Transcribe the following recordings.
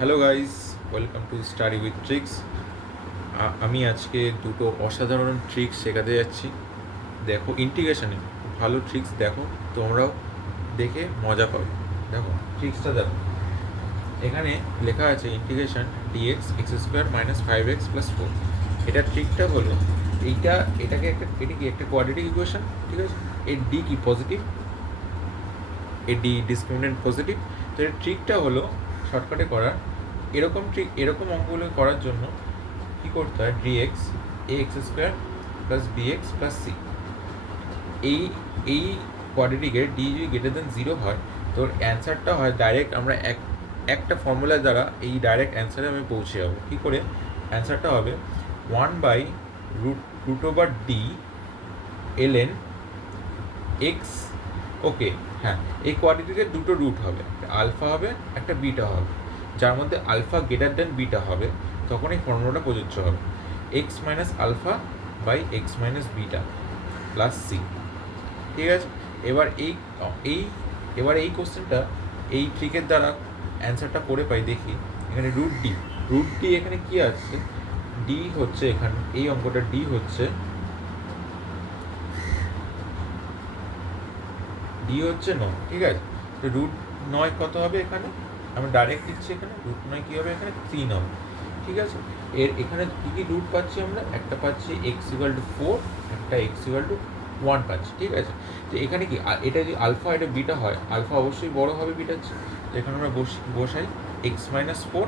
Hello guys, welcome to study with tricks. আমি আজকে দুটো অসাধারণ ট্রিক্স শেখাতে যাচ্ছি। দেখো, ইন্টিগ্রেশনে ভালো ট্রিক্স, দেখো তোমরাও দেখে মজা পাবে। দেখো ট্রিক্সটা, দেখো এখানে লেখা আছে integration dx x square minus 5x+4। এটার ট্রিকটা হলো এটাকে এটা কি একটা কোয়াড্রেটিক ইকুয়েশন, ঠিক আছে? এর ডি কি পজিটিভ, এর ডি ডিসক্রিমিনেন্ট পজিটিভ। তো এর ট্রিকটা হলো শর্টকাটে করার। এরকম অঙ্কগুলো করার জন্য কী করতে হয়, D X A X square plus B X plus C. এই এই কোয়াড্রেটিকের ডি যদি গ্রেটার দেন 0 হয়, তো অ্যান্সারটা হয় ডাইরেক্ট, আমরা একটা ফর্মুলার দ্বারা এই ডাইরেক্ট অ্যান্সারে আমি পৌঁছে যাবো। কী করে? অ্যান্সারটা হবে 1/√ডি ln এক্স। ওকে, হ্যাঁ, এই কোয়াড্রেটিকের দুটো রুট হবে, একটা আলফা হবে, একটা বিটা হবে। যার মধ্যে আলফা গ্রেটার দেন বিটা হবে, তখন এই ফর্মুলাটা প্রযোজ্য হবে, x minus alpha by x minus beta plus C. ঠিক আছে? এবার এই এই এবার এই কোশ্চেনটা এই ট্রিকের দ্বারা অ্যান্সারটা করে পাই। দেখি এখানে রুট ডি এখানে কি আছে, ডি হচ্ছে এখানে এই অঙ্কটা ডি হচ্ছে নয়, ঠিক আছে? তো √9 কত হবে এখানে, আমি ডাইরেক্ট লিখছি, এখানে √9 কী হবে, এখানে 3 হবে, ঠিক আছে? এখানে কী কী রুট পাচ্ছি আমরা, একটা পাচ্ছি x=4, একটা x=1 পাচ্ছি, ঠিক আছে? তো এখানে কি এটা যদি আলফা এটা বিটা হয়, আলফা অবশ্যই বড় হবে বিটার চেয়ে। তো এখানে আমরা বসাই x-4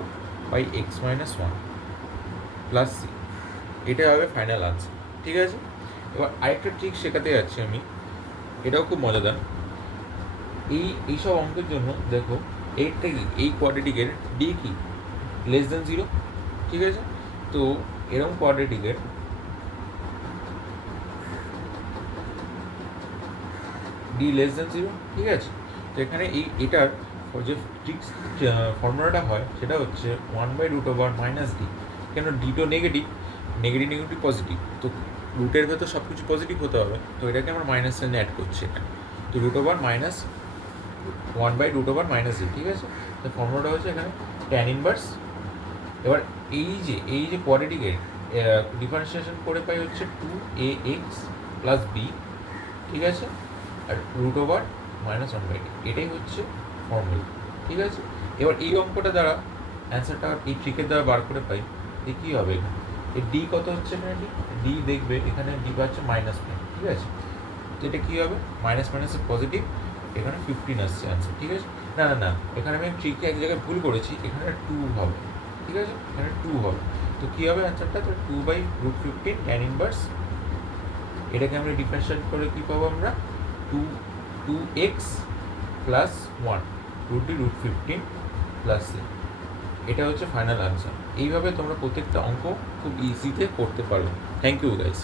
by x-1 plus C. এটা হবে ফাইনাল আনসার, ঠিক আছে? এবার আরেকটা ট্রিক শেখাতে যাচ্ছি আমি, এটাও খুব মজাদার। এইসব অঙ্কের জন্য দেখো, এইটা কি, এই কোয়াড্রেটিকের ডি কি লেস দেন 0, ঠিক আছে? তো এরকম কোয়াড্রেটিকের ডি লেস দেন 0, ঠিক আছে? তো এখানে এটার যে ট্রিক্স ফর্মুলাটা হয় সেটা হচ্ছে 1/√-d। কেন? ডি তো নেগেটিভ পজিটিভ, তো রুটের ভেতর সব কিছু পজিটিভ হতে হবে, তো এটাকে আমরা মাইনাস সাইন অ্যাড করছি এখানে। তো √1/√-d, ঠিক আছে? তো ফর্মুলাটা হচ্ছে এখানে ট্যান ইনভার্স। এবার এই যে কোয়াড্রেটিকের ডিফারেন্সিয়েশন করে পাই হচ্ছে 2ax প্লাস বি, ঠিক আছে? আর √1/d, এটাই হচ্ছে ফর্মুলা, ঠিক আছে? এবার এই অঙ্কটা দ্বারা অ্যান্সারটা এই ট্রিকের দ্বারা বার করে পাই, যে কী হবে এখানে, এই ডি কত হচ্ছে এখানে, ডি দেখবে এখানে ডি পাচ্ছে -9, ঠিক আছে? তো এটা কী হবে, মাইনাস মাইনাসে পজিটিভ, এখানে 15 আসছে অ্যান্সার, ঠিক আছে? না, এখানে আমি ট্রিকে এক জায়গায় ভুল করেছি, এখানে 2 হবে, ঠিক আছে? এখানে 2 হবে। তো কী হবে অ্যান্সারটা, তো 2/√15 ট্যান ইনভার্স। এটাকে আমরা ডিফারেন্সিয়েট করে কী পাবো আমরা, 2x প্লাস 1 √15 প্লাস সি। এটা হচ্ছে ফাইনাল আনসার। এইভাবে তোমরা প্রত্যেকটা অঙ্ক খুব ইজিতে করতে পারবে। Thank you guys.